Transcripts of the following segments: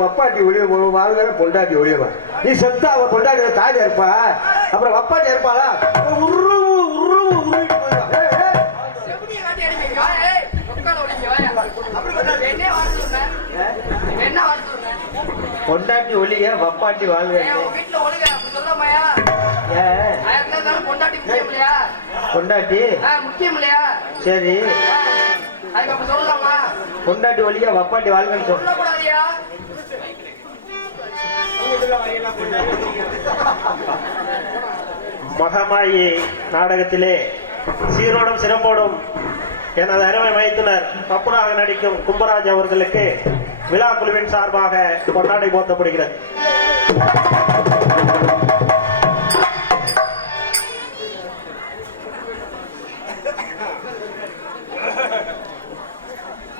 வப்பாட்டி ஒளிய வாழ்கிற பொண்டாட்டி ஒளியவா நீ செத்தா அவ பொண்டாட்டி தாஜா இருப்பா. அப்புறம் வப்பாட்டி இருப்பாளா? உருவு உருவு உருவிட்டு? பொண்டாட்டி ஒளிய வப்பாட்டி வாழ்க. அப்படி பொண்டாட்டி முக்கியம் இல்லையா? சரி. அப்படி? பொண்டாட்டி ஒளிய வப்பாட்டி வாழ்கன்னு. மகமாயி நாடகத்திலே சீரோடும் சிறப்போடும் எனது அருமை மைத்துனர் பப்புராக நடிக்கும் கும்பராஜ் அவர்களுக்கு விழா குழுவின் சார்பாக கொண்டாடி போத்தப்படுகிறது.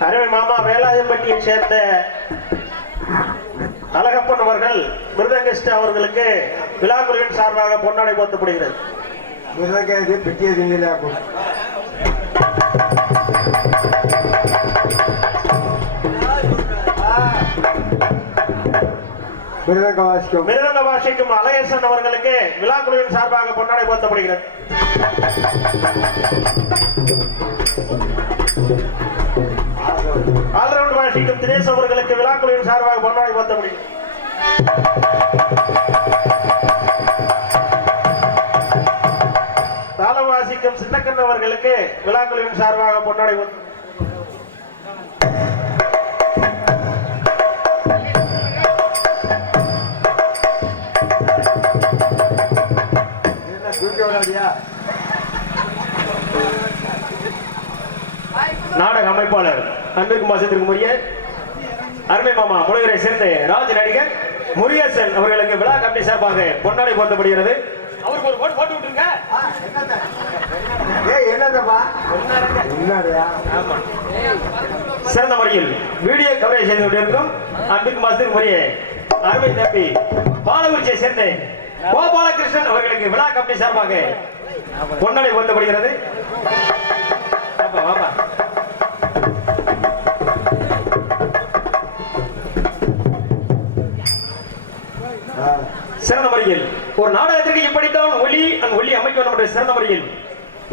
அருமை மாமா வேலாயும்பட்டியை சேர்ந்த அழகப்பன் அவர்கள் மிருதங்கிஷ்ட அவர்களுக்கு விழா குழுவின் சார்பாக பொன்னாடை போத்தப்படுகிறது மிருதங்கிறது பெட்டிய திங்கில மிருதங்க வாசிக்கும். மிருதங்க வாசிக்கும் அழகேசன் அவர்களுக்கு விழா குழுவின் சார்பாக பொன்னாடை போத்தப்படுகிறது ஆல்ரவுண்ட் வாசிக்கும் தினேஷ் அவர்களுக்கு விழா குழுவின் சார்பாக பொன்னாடை போத்தப்படுகிறது தாளம் வாசிக்கும் சின்னக்கண்ணு அவர்களுக்கு விழா குழுவின் சார்பாக பொன்னாடை விடாதியா நாடக அமைப்பாளர். அன்பிற்கு மாசத்திற்கு முறைய அருமை மாமா முனைவரை சேர்ந்த ராஜ் நடிகர் முருகேசன் அவர்களுக்கு விழா கமிட்டி சார்பாக பொன்னாடை போர்த்தப்படுகிறது. அவருக்கு ஒரு போட்டு போட்டு விட்டுருங்க. சிறந்த முறையில் வீடியோ கவரேஜ் செய்து கொண்டிருக்கும் அன்பிற்கு மாசத்திற்கு முறைய அருமை தம்பி பாலகுறிச்சியை சேர்ந்த கோபாலகிருஷ்ணன் அவர்களுக்கு விழா கமிட்டி சார்பாக பொன்னாடை போர்த்தப்படுகிறது. வாப்பா, வாப்பா. சிறந்த முறையில். ஒரு நாடகத்திற்கு இப்படித்தான் ஒலி அண்ட் ஒலி அமைக்க வேண்டும் என்ற சிறந்த முறையில்.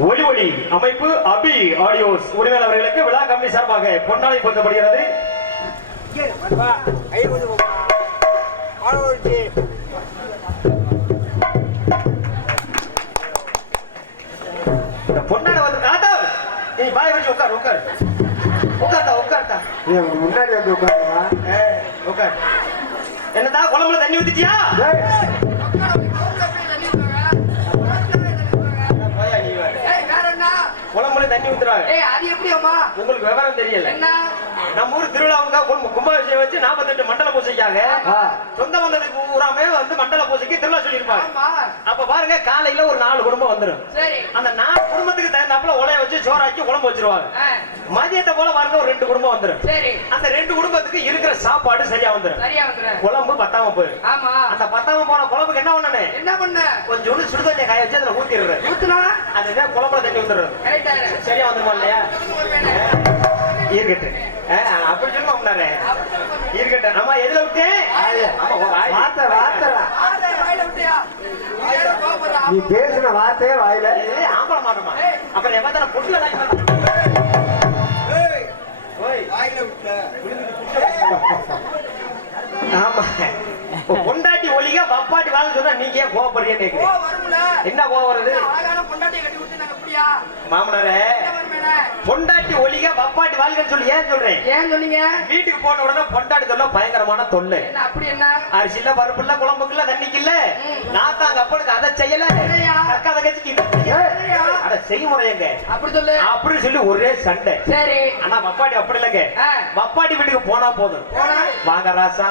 ஒலி ஒளி அமைப்பு அபி ஆடியோஸ் உரிமையாளர்களுக்கு விழா கம்பெனி சார்பாக பொன்னாடை பொருத்தப்படுகிறது. பொன்னாடை வந்து ஆத்தா நீ பாய் வச்சு உட்கார் உட்கார். உட்கார்த்தா உட்கார்த்தா முன்னாடி வந்து உட்காருமா உட்கார். என்னதா குழம்புல தண்ணி ஊத்திட்டியா? குழம்புல தண்ணி ஊத்துறாங்க ஏய், அது எப்படி அம்மா? உங்களுக்கு விவரம் தெரியல என்ன? நம்ம ஊர் திருவிழாவுக்காக கும்ப- கும்பாபிஷேகம் வச்சு 48 மண்டல பூசைக்காக ஆ. சொந்த பந்தத்துக்கு பூராமே வந்து மண்டல பூசைக்கு திருவிழா சொல்லியிருப்பாங்க. அப்ப பாருங்க காலையில ஒரு நாலு குடும்பம் வந்துரும் சரி. அந்த நாலு குடும்பத்துக்கு தகுந்தாப்புல உலைய வச்சு சோறாக்கி குழம்பு வச்சிருவாங்க மதியத்தை போல பாருங்க ஒரு ரெண்டு குடும்பம் வந்துரும் சரி. அந்த ரெண்டு குடும்பத்துக்கு இருக்கிற சாப்பாடு சரியா வந்துடுறேன். குழம்பு பத்தாம போயிடும். அந்த பத்தாம போன குழம்புக்கு என்ன பண்ணனே என்ன பண்ண? கொஞ்சோண்டு சுடுதண்ணியை காய வச்சு அதுல ஊத்திடுறது ஊத்துனா? அதுதான் குழம்புல தண்ணி வந்துடுறது. சரியா வந்துருமா இல்லையா வேணும். இருக்கட்டும் ஆ, அப்படி சொல்லுமா முன்னாரே இருக்கட்டும் ஆமா எதுல விட்டேன் ஆமா உன் வாய். வார்த்தை வார்த்தைடா ஆளை வாயில விட்டியா? நீ பேசின வார்த்தையே வாயில. ஆம்பளை மாட்டோமா அப்புறம் லாக்கி ஓய் ஆமா. பொண்டாட்டி ஒலிக பப்பாட்டி வாழ சொன்னா நீங்க ஏன் வரும்ல? என்ன கோவம் வருது? மாமனாரே? பொண்டாட்டி ஒலிக பப்பாட்டி வாழ்கன்னு சொல்லி ஏன் சொல்றேன்? ஏன் சொன்னீங்க? வீட்டுக்கு போன உடனே பொண்டாட்டி தொல்லை பயங்கரமான தொல்லை. என்ன அப்படி என்ன? அரிசில பருப்புல குழம்புக்குள்ள தண்ணிக்குல்ல ம். நான் தாங்க அப்பனுக்கு அதை செய்யல? அக்கா தங்கச்சிக்கு இதை. இல்லையா? அட செய்முறையங்க அப்படி சொல்லு. அப்படின்னு சொல்லி ஒரே சண்டை. சரி. ஆனா பப்பாட்டி அப்படி இல்லைங்க. ஆ. பப்பாட்டி வீட்டுக்கு போனா போதும்? வாங்க ராசா.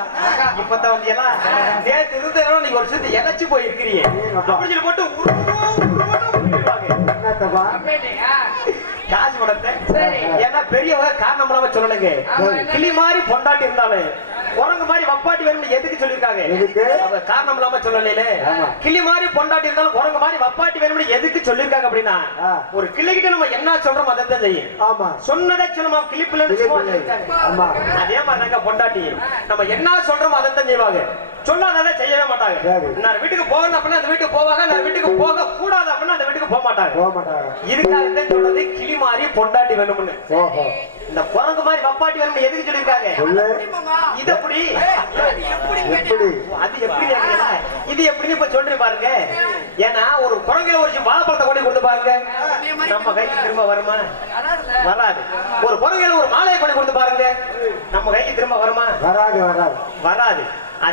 இப்பதான் வந்தியெல்லாம் நேத்து இருந்தோம் நீங்க ஒரு சுத்தி இழைச்சு போயிருக்கிறீங்க. ஏங்கப்பா. அப்படி சொல்லி போட்டு உரு, காசு பணத்தை சரி. ஏன்னா பெரியவங்க காரணம் இல்லாம என்ன? கிளி மாதிரி பொண்டாட்டி இருந்தாலும் குரங்கு மாதிரி வப்பாட்டி வேணும்னு எதுக்கு சொல்லிருக்காங்க காரணம் இல்லாம சொல்லலையில. ஆமா. கிளி மாதிரி பொண்டாட்டி இருந்தாலும் குரங்கு மாதிரி வப்பாட்டி வேணும்னு எதுக்கு சொல்லிருக்காங்க அப்படின்னா. ஒரு கிளிகிட்ட நம்ம என்ன சொல்றோம் அதை தான் செய்யும். ஆமா. சொன்னதை சொல்லுமா. ஆமா. அதே மாதிரிதாங்க பொண்டாட்டி. நம்ம என்ன சொல்றோமோ அதை தான் செய்வாங்க. சொல்லாததை செய்யவே மாட்டாங்க. நான் வீட்டுக்கு போகணும் அப்படின்னா அந்த வீட்டுக்கு போவாங்க நான் வீட்டுக்கு போக கூடாது அப்படின்னா அந்த வீட்டுக்கு போக மாட்டாங்க. போக மாட்டாங்க. இதுக்காக தான் சொல்றது கிளி மாதிரி பொண்டாட்டி வேணும்னு. ஓஹோ. இந்த குரங்கு மாதிரி வப்பாட்டி வேணும்னு எதுக்கு சொல்லிருக்காங்க சொல்லு. எப்படிமாமா? இது எப்படி? அது எப்படி எப்படி? இது எப்படின்னு இப்ப சொல்றேன் பாருங்க. ஏன்னா ஒரு குரங்குல ஒரு வாழைப்பழத்தை கொண்டு கொடுத்து பாருங்க. நம்ம கைக்கு திரும்ப வருமா? வராது. ஒரு குரங்குல ஒரு மாலையை கொண்டு கொடுத்து பாருங்க. நம்ம கைக்கு திரும்ப வருமா? வராது வராது. வராது.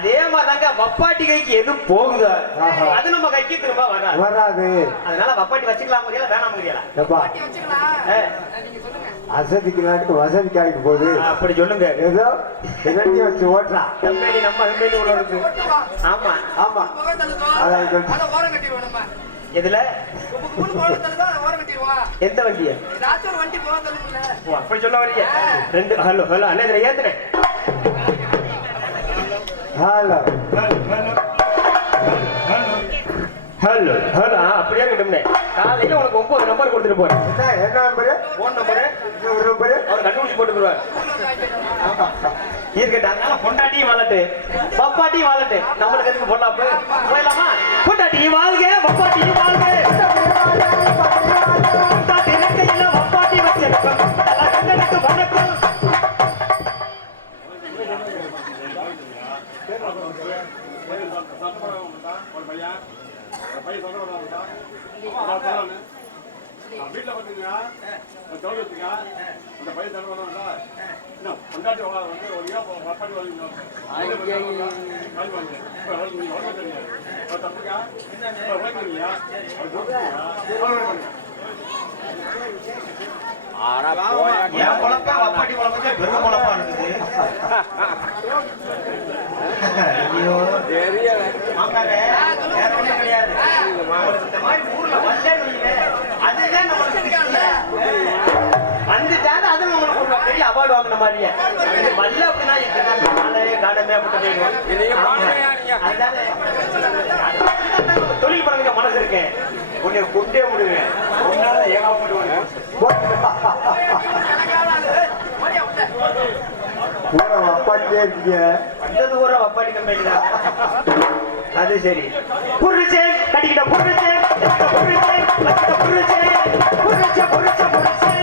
அதே மாதிரிதாங்க வப்பாட்டி கைக்கு எது போகுதோ. அது நம்ம கைக்கு திரும்ப வராது. வராது. அதனால வப்பாட்டி வச்சுக்கலாம் முடியல வேணாம் முடியல. அசதிக்கு வசதிக்கு ஆகிட்டு போகுது. அப்படி சொல்லுங்க. ஏதோ எல்லாத்தையும் வச்சு ஓட்டுறான் கம்பெனி நம்ம கம்பெனி உள்ள இருக்கு. ஆமா. ஆமா. அதான். எதுல. எந்த வண்டிய? அப்படி சொல்ல வரீங்க. ரெண்டு ஹலோ ஹலோ அண்ணே இதுல ஏத்துறேன். ஹலோ. ஹலோ ஹலோ அப்படியே இருக்கட்டும்னே காலையில உனக்கு ஒன்பது நம்பர் கொடுத்துட்டு போறேன். என்ன நம்பரு போன் நம்பரு இன்னொரு நம்பரு அவர் கண்டுபிடிச்சு போட்டுக்குருவார் இருக்கட்டும் பொண்டாட்டியும் வாழட்டு. பப்பாட்டியும் வாழட்டு. நம்மளுக்கு எதுக்கு பொல்லாப்பு? போயிடலாமா? பொண்டாட்டியும் வாழ்க பப்பாட்டியும் வாழ்க. என் பெரும் இருக்குது ஐயோ ஆமாங்க வேற ஒண்ணும் கிடையாது இந்த மாதிரி ஊர்ல வந்தேன்னு அதுதான் நம்மளுக்கு வந்துட்டாங்க அது நம்மளுக்கு ஒரு பெரிய அவார்டு வாங்கின மாதிரியே இது அப்படின்னா எங்க நாளே காணமே அப்படின்னு போயிடுவோம் தொழில் பண்ணுங்க மனசு இருக்கேன் உன்னை கொண்டே முடிவேன் உன்னால ஏமாப்படுவேன் கூட அப்பாட்டே இருக்கீங்க. வந்தது ஒரு அப்பாடி கம்பெனி தான் அது சரி. புரிச்சே கட்டிக்கிட்ட புரிச்சே புரிச்சே புரிச்சே புரிச்ச புரிச்ச புரிச்சே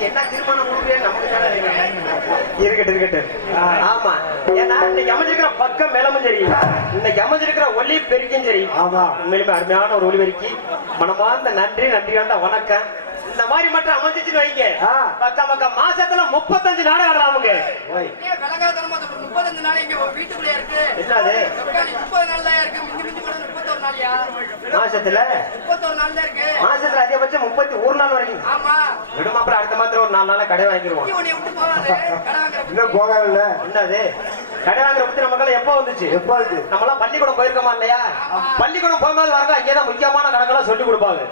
என்ன தீர்மானம் கொடுக்குறீங்க? நமக்கு தானே. இருக்கட்டும் இருக்கட்டும். ஆமா. ஏன்னா இன்னைக்கு அமைஞ்சிருக்கிற பக்கம் மேலமும் சரி. இன்னைக்கு அமைஞ்சிருக்கிற ஒலி பெருக்கும் சரி. ஆமா. உண்மையிலுமே அருமையான ஒரு ஒலி பெருக்கி மனமார்ந்த நன்றி நன்றி வணக்கம். இந்த மாதிரி மட்டும் அமைஞ்சிச்சுன்னு வைங்க. பக்கம் பக்கம் மாசத்துல முப்பத்தஞ்சு நாடு ஆடலாமுங்க? முப்பத்தஞ்சு நாள் இங்க ஒரு வீட்டுக்குள்ளேயே இருக்கு. முப்பது நாள் தான் இருக்கு. மாசத்துல? மாசத்துல அதிகபட்சம் முப்பத்தி ஒரு நாள் வரைக்கும். ஆமா. விடுமாப்பிள்ள அடுத்த மாத்திரம் ஒரு நாலு நாளா கடை வாங்கிடுவோம். இன்னும் போகல என்னது? கடை வாங்குற பத்தி நமக்கு எப்போ வந்துச்சு? எப்போ நம்மளாம் பள்ளிக்கூடம் போயிருக்கோமா இல்லையா? பள்ளிக்கூடம் போகும்போது வரங்க அங்கேதான் முக்கியமான கணக்கெல்லாம் சொல்லி கொடுப்பாங்க.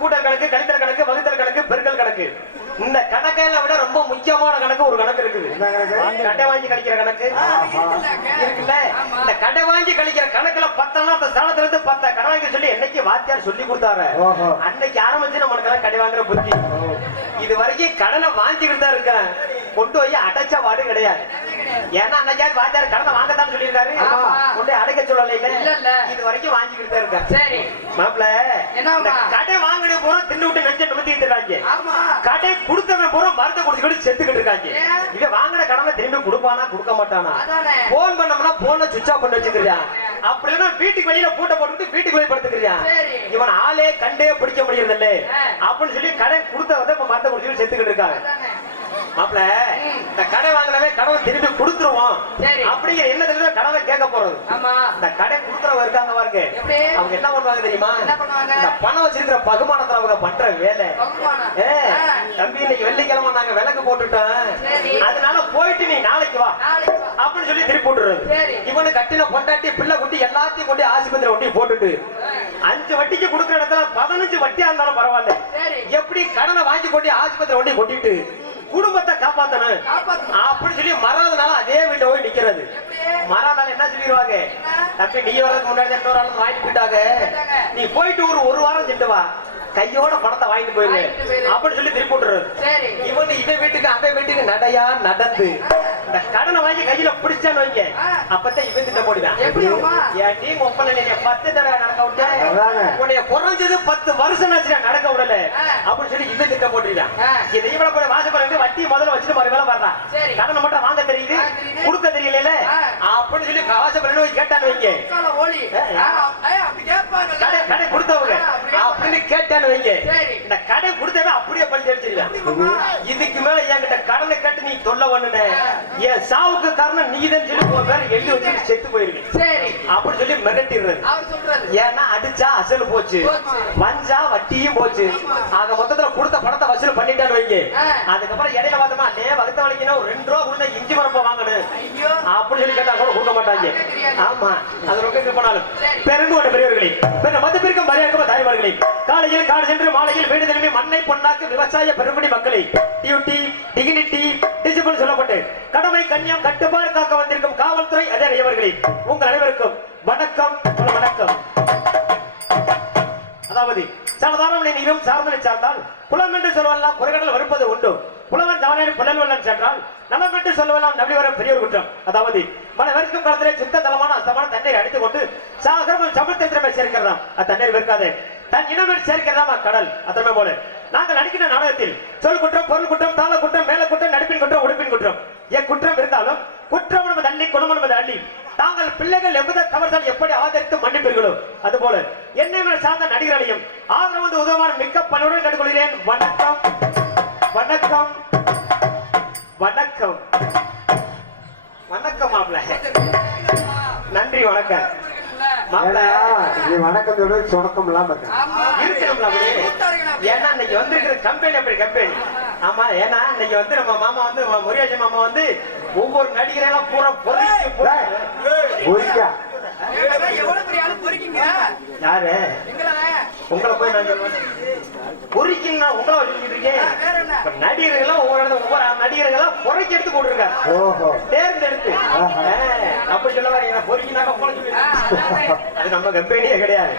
கூட்டல் கணக்கு கழித்தல் கணக்கு வகுத்தல் கணக்கு பெருக்கல் கணக்கு. இந்த கணக்கையில விட ரொம்ப முக்கியமான கணக்கு ஒரு கணக்கு இருக்குது. என்ன கணக்கு? கடை வாங்கி கழிக்கிற கணக்கு. இருக்குல்ல? இந்த கடை வாங்கி கழிக்கிற கணக்குல பத்தெல்லாம் அந்த ஸ்தானத்துல இருந்து பத்த கடை வாங்கி சொல்லி என்னைக்கு வாத்தியார் சொல்லி கொடுத்தாரு. அன்னைக்கு ஆரம்பிச்சு நம்மளுக்கு எல்லாம் கடை வாங்குற புத்தி. இது வரைக்கும் கடனை வாங்கிக்கிட்டு தான் இருக்கேன். கொண்டு போய் அடைச்ச வாடு கிடையாது. ஏன்னா அன்னைக்காவது வாத்தியார் கடனை வாங்கத்தான் சொல்லியிருக்காரு. கொண்டு அடைக்க சொல்லல. இது வரைக்கும் வாங்கிக்கிட்டு தான் இருக்கேன். சரி. மாப்பிள என்னம்மா? இந்த கடை வாங்கின பூரா தின்னு விட்டு நெஞ்ச நிமித்திட்டு இருக்காங்க ஆமா கடை கொடுத்தவன் பூரா மருந்து குடிச்சுக்கிட்டு செத்துக்கிட்டு இருக்காங்க? இவன் வாங்கின கடனை திரும்பி கொடுப்பானா கொடுக்க மாட்டானா. போன் பண்ணோம்னா போன சுவிட்ச் ஆஃப் பண்ணி வச்சுக்கிறியா அப்படி இல்லைன்னா வீட்டுக்கு வெளியில பூட்டை போட்டுட்டு வீட்டுக்கு வெளியே படுத்துக்கிறியா. இவன் ஆளே கண்டே பிடிக்க முடியறதில்ல. அப்படின்னு சொல்லி கடை கொடுத்தவன் இப்ப மருந்து குடிச்சுக்கிட்டு செத்துக்கிட்டு இருக்காங்க. இந்த கடை வாங்கினவே கடனை திரும்பி சரி. அப்படிங்கிற எண்ணத்துல கடனை கேட்க போறது ஆமா இந்த கடை கொடுக்குறவங்க இருக்காங்க பாருங்க? அவங்க என்ன பண்ணுவாங்க தெரியுமா என்ன பண்ணுவாங்க? இந்த பணம் வச்சிருக்கிற பகுமானத்துல அவங்க பண்ற வேலை. தம்பி இன்னைக்கு வெள்ளிக்கிழமை நாங்க விளக்கு போட்டுட்டோம். அதனால போயிட்டு நீ நாளைக்கு வா. அப்படின்னு சொல்லி திருப்பி சரி. இவனு கட்டின பொண்டாட்டி பிள்ளை குட்டி எல்லாத்தையும் கொண்டு ஆஸ்பத்திரி ஒட்டி போட்டுட்டு அஞ்சு வட்டிக்கு கொடுக்குற இடத்துல பதினஞ்சு வட்டியா இருந்தாலும் பரவாயில்ல. எப்படி கடனை வாங்கி கொண்டு ஆஸ்பத்திரி ஒட்டி கொட்டிட்டு குடும்பத்தை காப்பாத்தணும் காப்பாத்தணும். அப்படி சொல்லி மறாதனால அதே வீட்டை போய் நிக்கிறது எப்படி? மறாதனால என்ன சொல்லிடுவாங்க? தம்பி நீ வரதுக்கு முன்னாடி இன்னொரு ஆள் வாங்கிட்டு போயிட்டாங்க. நீ போயிட்டு ஒரு ஒரு வாரம் சென்று வா கையோட பணத்தை வாங்கிட்டு போயிரு. அப்படின்னு சொல்லி திருப்பி விட்டுறது சரி இவன் இவன் வீட்டுக்கு அந்த வீட்டுக்கு நடையா நடந்து இந்த கடனை வாங்கி கையில பிடிச்சான்னு வைங்க. அப்பதான் இவன் திட்ட போடுவேன்? என் டீம் ஒப்பன நீ பத்து தடவை நடக்க அதானே. விட்ட உன்னைய குறைஞ்சது பத்து வருஷம் ஆச்சு நான் நடக்க விடல. அப்படின்னு சொல்லி இவன் திட்ட போட்டுருக்கான் ஆ. இது இவனை போய் வாசப்பட இருந்து வட்டி முதல்ல வச்சுட்டு மறு வேலை வர்றான் சரி. கடனை மட்டும் வாங்க தெரியுது ஆ, தெரியுது. கொடுக்க தெரியல ஆ. அப்படின்னு சொல்லி வாசப்பட போய் கேட்டான்னு வைங்க உட்கால ஓலி ஏ, ஏ. ஆ, ஏய், அப்படி கேட்பாங்கல்ல. கடை கடை கொடுத்தவங்க ஆ, அப்படி கேட்பாங்க. அப்படின்னு கேட்டான்னு வைங்க. இந்த கடை கொடுத்தவன் அப்படியே பள்ளி அடிச்சிருக்கான் எப்படிம்மா? இதுக்கு மேல என்கிட்ட கடனை கட்டு நீ தொல்லை பண்ணுன. என் சாவுக்கு காரணம் நீதான் சொல்லி உன் பேரை எழுதி வச்சுட்டு செத்து போயிருக்கேன் சரி. அப்படி சொல்லி மிரட்டிடுறது. ஏன்னா அடிச்சா அசல் போச்சு. வஞ்சா வட்டியும் போச்சு. ஆக மொத்தத்துல கொடுத்த பணத்தை வசூல் பண்ணிட்டான்னு வைங்க. அதுக்கப்புறம் இடையில பார்த்தோமா நே வகுத்த வலிக்கணும் ரெண்டு ரூபா கொடுத்தா இஞ்சி மரப்ப வாங்கணும். அப்படி சொல்லி கேட்டா மாட்டாங்க. ஆமா அது ரொம்ப போனாலும். பெருங்கோட்ட பெரியவர்களே பின்ன மதிப்பிற்கும் மரியாதைக்கும் தாய்மார்களே காலையில் காடு சென்று மாலையில் வீடு திரும்பி மண்ணை பொன்னாக்கு விவசாய பெருங்குடி மக்களை டியூட்டி டிகினிட்டி டிசிபிள் சொல்லப்பட்டு கடமை கண்ணியம் கட்டுப்பாடு காக்க வந்திருக்கும் காவல்துறை அதிகாரிகளே உங்கள் அனைவருக்கும் வணக்கம் வணக்கம் அதாவது சாதாரண நீரும் சார்ந்தனை சார்ந்தால் குலம் என்று சொல்வெல்லாம் குறைகடல் வருப்பது உண்டு தவறான புலல் புலல்வல்லன் சென்றால் நலம் என்று சொல்வெல்லாம் நம்பி வர பெரிய ஒரு குற்றம். அதாவது பல வரிக்கும் காலத்திலே சுத்த தலமான அஸ்தமான தண்ணீர் அடித்துக் கொண்டு சாகரமும் சமுத்திரமே சேர்க்கிறதாம். அத்தண்ணீர் விற்காதே தன் இனமே சேர்க்கிறதாம் கடல். அத்தனை போல. நாங்கள் நடிக்கிற நாடகத்தில் சொல் குற்றம் பொருள் குற்றம் தாள குற்றம் மேல குற்றம் நடிப்பின் குற்றம் உடுப்பின் குற்றம். என் குற்றம் இருந்தாலும் குற்றம் நமது அள்ளி குணம் நமது அள்ளி. தாங்கள் பிள்ளைகள் எவ்வித தவறுதல் எப்படி ஆதரித்து மன்னிப்பீர்களோ அதுபோல என்னை மேல் சார்ந்த நடிகர்களையும் ஆதரவு வந்து உதவுமாறு மிக்க பணியுடன் கேட்டுக்கொள்கிறேன். வணக்கம். வணக்கம். வணக்கம் வணக்கம் மாப்பிள்ள நன்றி வணக்கம் வணக்கம் சொல்லி சுணக்கம் இல்லாம ஏன்னா இன்னைக்கு வந்திருக்கிற கம்பெனி அப்படி கம்பெனி ஆமா ஏன்னா இன்னைக்கு வந்து நம்ம மாமா வந்து முருகாஜி மாமா வந்து ஒவ்வொரு நடிகரையெல்லாம் பூரா பொறுக்கி பொறுக்கீங்க யாரு உங்களை போய் நான் சொல்லுவேன் பொறிக்கணும் உங்களை வச்சுக்கிட்டு இருக்கேன் வேற என்ன? இப்ப நடிகர்கள்லாம் ஒவ்வொரு இடத்துல ஒவ்வொரு நடிகர்கள்லாம் பொறைக்கு எடுத்து போட்டுருக்காங்க. ஓஹோ. தேர்ந்தெடுத்து. அப்படி சொல்ல வரீங்க பொறிக்கினாக்க போல சொல்லி அது நம்ம கம்பெனியே கிடையாது.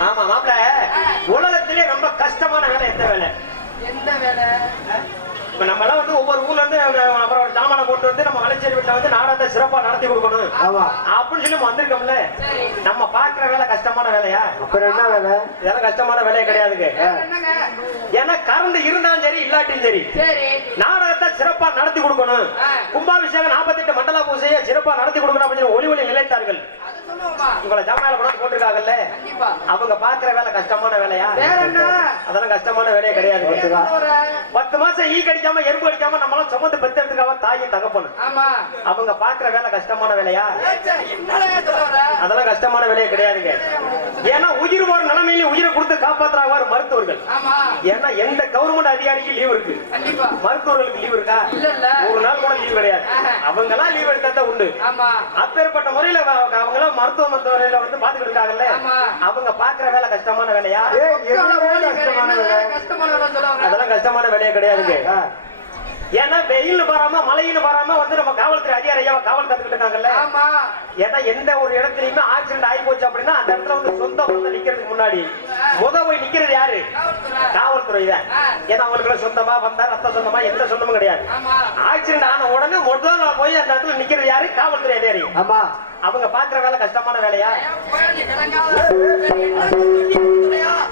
ஆமா மாப்பிள உலகத்திலே ரொம்ப கஷ்டமான வேலை எந்த வேலை? எந்த வேலை? இப்ப நம்ம எல்லாம் வந்து ஒவ்வொரு ஊர்ல இருந்து கொண்டு வந்து நம்ம வளர்ச்சி வீட்டுல வந்து நாடகத்தை சிறப்பா நடத்தி கொடுக்கணும். ஆமா. அப்படின்னு சொல்லி வந்திருக்கோம்ல. சரி நம்ம பாக்குற வேலை கஷ்டமான வேலையா? அப்புறம் என்ன வேலை? இதெல்லாம் கஷ்டமான வேலையே கிடையாதுங்க. ஏன்னா கரண்ட் இருந்தாலும் சரி இல்லாட்டியும் சரி. சரி. நாடகத்தை சிறப்பா நடத்தி கொடுக்கணும். கும்பாபிஷேகம் நாற்பத்தெட்டு மண்டல பூஜையை சிறப்பா நடத்தி கொடுக்கணும் அப்படின்னு ஒளி ஒளி நிலைத்தார்கள். உங்களை ஜமாயில வந்து போட்டிருக்காங்கல்ல. கண்டிப்பா. அவங்க பாக்குற வேலை கஷ்டமான வேலையா? அதெல்லாம் கஷ்டமான வேலையே கிடையாது? பத்து மாசம் ஈ கடிக்காம எறும்பு கடிக்காம நம்மளாம் சுமந்து தகப்பனும் ஆமா. அவங்க பாக்குற வேலை கஷ்டமான வேலையா? அதெல்லாம் கஷ்டமான வேலையே கிடையாதுங்க. ஏன்னா உயிர் போற நிலைமையில உயிரை கொடுத்து காப்பாத்துறாங்க மருத்துவர்கள். ஏன்னா எந்த கவர்மெண்ட் அதிகாரிக்கு லீவ் இருக்கு. மருத்துவர்களுக்கு லீவ் இருக்கா? ஒரு நாள் கூட லீவ் கிடையாது. அவங்க எல்லாம் லீவ் எடுத்தா உண்டு. அப்பேற்பட்ட முறையில அவங்க எல்லாம் மருத்துவ மருத்துவரையில வந்து பாத்துக்கிட்டு இருக்காங்கல்ல. அவங்க பாக்குற வேலை கஷ்டமான வேலையா? எதுவுமே கஷ்டமான வேலையே கிடையாதுங்க. ஏன்னா வெயில் வராம மழையில் வராம வந்து நம்ம காவல்துறை அதிகாரி ஐயாவை காவல் காத்துக்கிட்டு இருக்காங்கல்ல? ஆமா. ஏன்னா எந்த ஒரு இடத்துலயுமே ஆக்சிடென்ட் ஆகி போச்சு அப்படின்னா அந்த இடத்துல வந்து சொந்த வந்து நிக்கிறதுக்கு முன்னாடி முத போய் நிக்கிறது யாரு? காவல்துறை. தான். ஏன்னா அவங்களுக்கு சொந்தமா வந்தா ரத்த சொந்தமா எந்த சொந்தமும் கிடையாது. ஆக்சிடென்ட் ஆன உடனே முதல்ல போய் அந்த இடத்துல நிக்கிறது யாரு? காவல்துறை அதிகாரி. ஆமா. அவங்க பாக்குற வேலை கஷ்டமான வேலையா?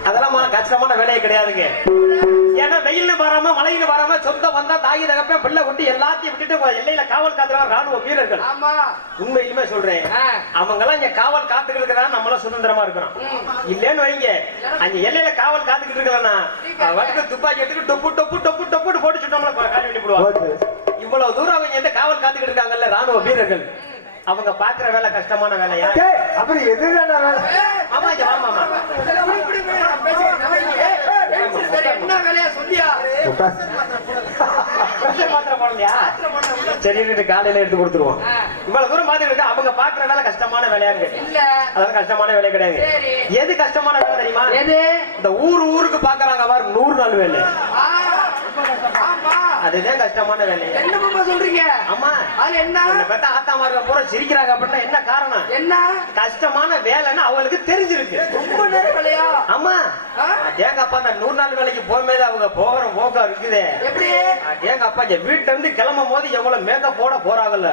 அதெல்லாம் கஷ்டமான வேலையே கிடையாதுங்க. ஏன்னா வெயில் வராம மழையில் வராம சொந்த வந்தா தாயி தகப்ப பிள்ளை விட்டு எல்லாத்தையும் விட்டுட்டு எல்லையில காவல் காத்துற ராணுவ வீரர்கள். ஆமா. உண்மையிலுமே சொல்றேன். அவங்க எல்லாம் இங்க காவல் காத்துக்கிட்டு இருக்கிறாங்க நம்மளும் சுதந்திரமா இருக்கிறோம் இல்லன்னு வைங்க. அங்க எல்லையில காவல் காத்துக்கிட்டு இருக்கலன்னா வந்து துப்பாக்கி எடுத்துட்டு டொப்பு டொப்பு டொப்பு டொப்பு போட்டு சுட்டோம்ல காலி பண்ணி போடுவாங்க. இவ்வளவு தூரம் அவங்க எந்த காவல் காத்துக்கிட்டு இருக்காங்கல்ல ராணுவ வீரர்கள். அவங்க பாக்குற வேலை கஷ்டமான வேலையா? டேய், அப்புறம் எதுதான்டா வேலை? ஆமா ஆமா ஆமா சரி, இப்படி, இப்படி, இப்படி, நான் பேசிக்கிறேன். ஏய், ஏய், சரி, என்ன வேலையா இருக்கு, காலையில எடுத்து கொடுத்துருவோம். இவ்வளவு தூரம் பாத்துக்கிட்டு அவங்க பாக்குற வேலை கஷ்டமான வேலையாங்க இல்ல. அதெல்லாம் கஷ்டமான வேலை கிடையாது. எது கஷ்டமான வேலை தெரியுமா? இந்த ஊர் ஊருக்கு பாக்குறாங்க பாரு நூறு நாள் வேலை. அதுதான் கஷ்டமான வேலை. என்ன சொல்றீங்க? ஆமா. அது என்ன? பெத்த ஆத்தாமார்க பூரா சிரிக்கிறாங்க அப்படின்னா என்ன காரணம்? என்ன? கஷ்டமான வேலைன்னு அவங்களுக்கு தெரிஞ்சிருக்கு. ரொம்ப நேரம் வேலையா? ஆமா? ஏங்கப்பா அந்த நூறு நாள் வேலைக்கு போகும்போது அவங்க போகிற போக்கா இருக்குதே. எப்படி? ஏங்கப்பா இங்க வீட்டுல இருந்து கிளம்பும் போது எவ்வளவு மேக்கப் போட போறாங்கல்ல.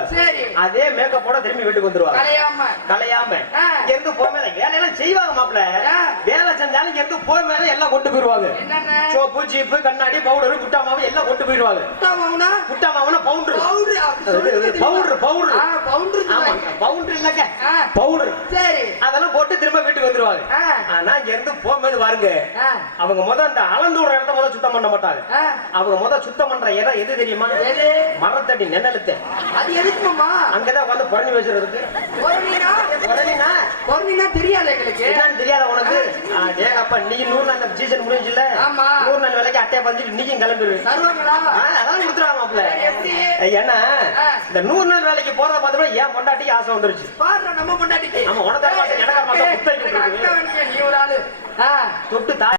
அதே மேக்கப் போட திரும்பி வீட்டுக்கு வந்துருவாங்க. கலையாம. இருந்து போகும்போது வேலையெல்லாம் செய்வாங்க மாப்பிள ஆ. வேலை செஞ்சாலும் இருந்து போகும்போது எல்லாம் கொண்டு போயிருவாங்க. சோப்பு சீப்பு கண்ணாடி பவுடர் குட்டா மாவு எல்லாம் கொண்டு போயிருவாங்க. குட்டா மாவுனா? பவுண்டர் பவுடர்? பவுடர் பவுடர் பவுடர் இல்லங்க. பவுடர் சரி. அதெல்லாம் போட்டு திரும்ப வீட்டுக்கு வந்துருவாங்க. ஆனா இங்க இருந்து போகும்போது பாருங்க அவங்க முத அந்த அளந்து விடுற இடத்த முத சுத்தம் பண்ண மாட்டாங்க. அவங்க முத சுத்தம் பண்ற இடம் எது தெரியுமா? மரத்தடி நிழலுத்த அது எதுக்கு மாமா? அங்கதான் வந்து வச்சுறதுக்கு பொருளினா? புறணினா பொருளினா தெரியாது எங்களுக்கு. என்னன்னு தெரியாத உனக்கு? ஏகப்பா நீ நூறு நாள் சீசன் முடிஞ்சுல ஆமா. நூறு நாள் வேலைக்கு அட்டையை பதிச்சுட்டு நீயும் கிளம்பிடு தருவாங்களா? ஆ, அதெல்லாம் கொடுத்துருவாங்க ஏன்னா ஆ. இந்த நூறு நாள் வேலைக்கு போறத பார்த்தோம்னா ஏன் பொண்டாட்டிக்கு ஆசை வந்துருச்சு. நம்ம பொண்டாட்டிக்கு. எனக்கு ஒரு ஆளு தொட்டு தா